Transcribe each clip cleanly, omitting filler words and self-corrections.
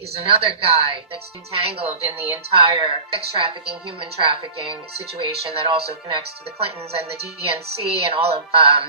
is another guy that's entangled in the entire sex trafficking, human trafficking situation that also connects to the Clintons and the DNC and all of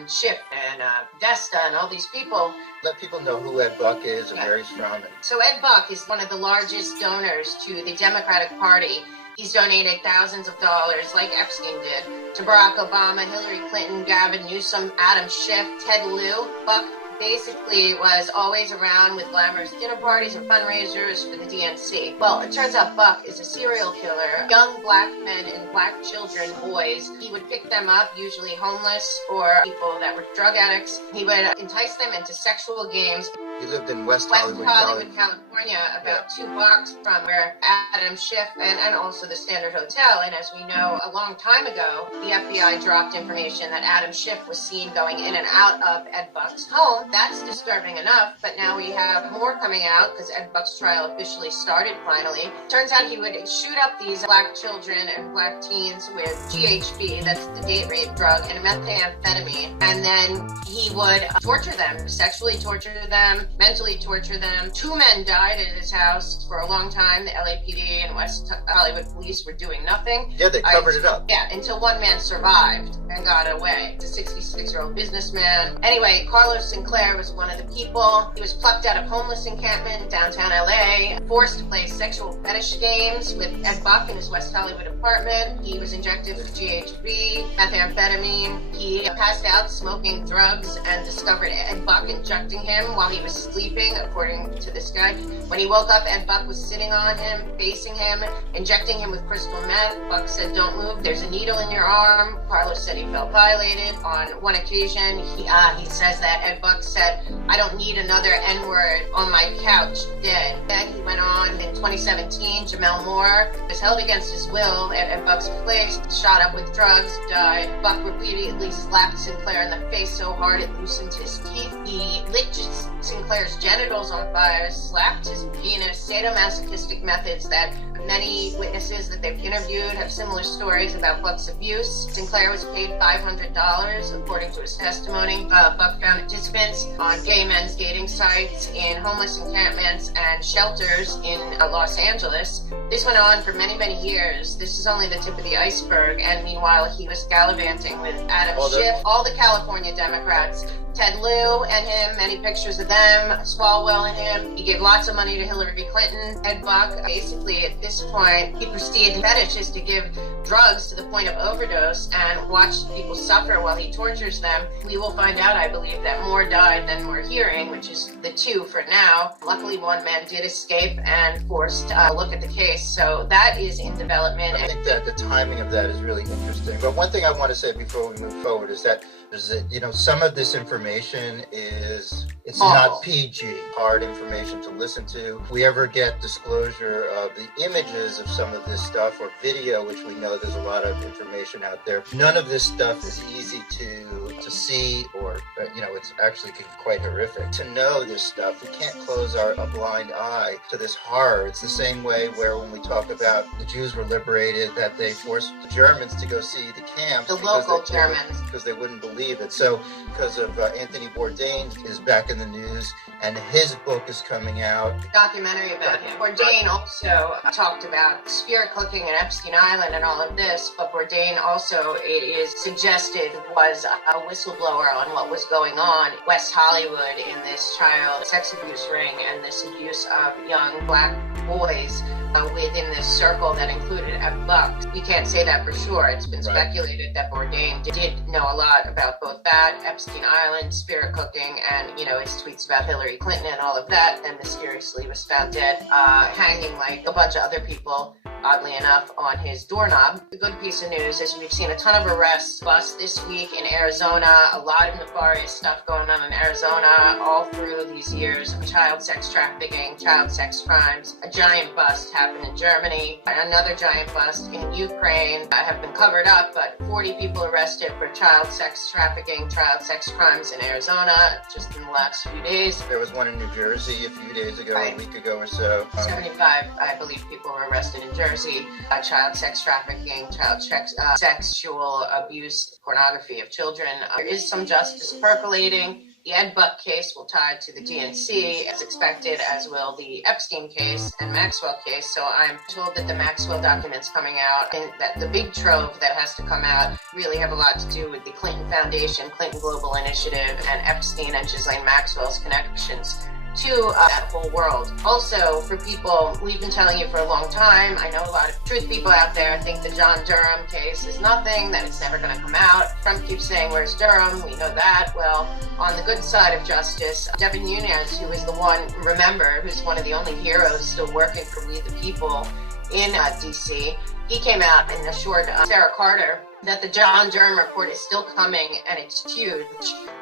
Schiff and Desta and all these people. Let people know who Ed Buck is and where he's from. So Ed Buck is one of the largest donors to the Democratic Party. He's donated thousands of dollars, like Epstein did, to Barack Obama, Hillary Clinton, Gavin Newsom, Adam Schiff, Ted Lieu. Buck basically was always around with glamorous dinner parties and fundraisers for the DNC. Well, it turns out Buck is a serial killer. Young black men and black children, boys, he would pick them up, usually homeless or people that were drug addicts. He would entice them into sexual games. He lived in West Hollywood, California, about 2 blocks from where Adam Schiff and also the Standard Hotel. And as we know, a long time ago, the FBI dropped information that Adam Schiff was seen going in and out of Ed Buck's home. That's disturbing enough, but now we have more coming out because Ed Buck's trial officially started finally. Turns out he would shoot up these black children and black teens with GHB, that's the date rape drug, and methamphetamine. And then he would torture them, sexually torture them, mentally torture them. 2 men died at his house for a long time. The LAPD and West Hollywood police were doing nothing. Yeah, they covered it up. Yeah, until 1 man survived and got away. It's a 66-year-old businessman. Anyway, Carlos Sinclair was one of the people. He was plucked out of homeless encampment downtown LA, forced to play sexual fetish games with Ed Buck in his West Hollywood apartment. He was injected with GHB, methamphetamine. He passed out smoking drugs and discovered Ed Buck injecting him while he was sleeping, according to this guy. When he woke up, Ed Buck was sitting on him, facing him, injecting him with crystal meth. Buck said, "Don't move, there's a needle in your arm." Carlos said he felt violated. On one occasion, he says that Ed Buck said, "I don't need another N-word on my couch, dead." Then he went on in 2017, Jamel Moore was held against his will at Ed Buck's place, shot up with drugs, died. Buck repeatedly slapped Sinclair in the face so hard it loosened his teeth. He lit Sinclair's genitals on fire, slapped his penis, sadomasochistic methods that many witnesses that they've interviewed have similar stories about Buck's abuse. Sinclair was paid $500, according to his testimony. Buck found participants on gay men's dating sites, in homeless encampments and shelters in Los Angeles. This went on for many, many years. This is only the tip of the iceberg, and meanwhile he was gallivanting with Adam Schiff, all the California Democrats, Ted Lieu and him, many pictures of them, Swalwell and him. He gave lots of money to Hillary Clinton. Ed Buck, basically at this point, he proceeded fetishes to give drugs to the point of overdose and watch people suffer while he tortures them. We will find out, I believe, that more died than we're hearing, which is the 2 for now. Luckily, 1 man did escape and forced a look at the case. So that is in development. I think that the timing of that is really interesting. But one thing I want to say before we move forward is that some of this information it's not PG, hard information to listen to. If we ever get disclosure of the images of some of this stuff or video, which we know there's a lot of information out there, none of this stuff is easy to see, or it's actually quite horrific. To know this stuff, we can't close a blind eye to this horror. It's the same way where when we talk about the Jews were liberated, that they forced the Germans to go see the camps. The local Germans. Because they wouldn't believe it. So because of Anthony Bourdain is back in the news, and his book is coming out. Documentary about him. Bourdain also talked about spirit cooking and Epstein Island and all of this, but Bourdain also, it is suggested, was a whistleblower on what was going on in West Hollywood in this child sex abuse ring and this abuse of young black boys within this circle that included Ed Buck. We can't say that for sure. It's been speculated that Bourdain did know a lot about both that, Epstein Island, spirit cooking, and his tweets about Hillary Clinton and all of that, and mysteriously was found dead, hanging like a bunch of other people, oddly enough, on his doorknob. The good piece of news is we've seen a ton of arrests bust this week in Arizona, a lot of nefarious stuff going on in Arizona all through these years of child sex trafficking, child sex crimes. A giant bust happened in Germany, another giant bust in Ukraine have been covered up, but 40 people arrested for child sex trafficking, child sex crimes in Arizona just in the last few days. There was one in New Jersey a few days ago, a week ago or so. 75, I believe, people were arrested in Jersey. Child sex trafficking, sexual abuse, pornography of children. There is some justice percolating. The Ed Buck case will tie to the DNC as expected, as will the Epstein case and Maxwell case. So I'm told that the Maxwell documents coming out and that the big trove that has to come out really have a lot to do with the Clinton Foundation, Clinton Global Initiative, and Epstein and Ghislaine Maxwell's connections to that whole world. Also, for people, we've been telling you for a long time, I know a lot of truth people out there think the John Durham case is nothing, that it's never going to come out. Trump keeps saying, where's Durham? We know that. Well, on the good side of justice, Devin Nunes, who is the one, remember, who's one of the only heroes still working for We the People in D.C., he came out and assured Sarah Carter that the John Durham report is still coming and it's huge,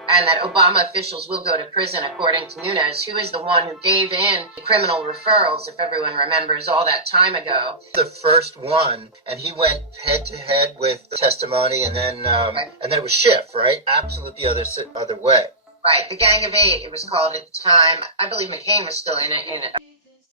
and that Obama officials will go to prison, according to Nunes, who is the one who gave in criminal referrals, if everyone remembers, all that time ago. The first one, and he went head to head with testimony, and then it was Schiff, right? Absolute the other way. Right, the Gang of Eight, it was called at the time. I believe McCain was still in it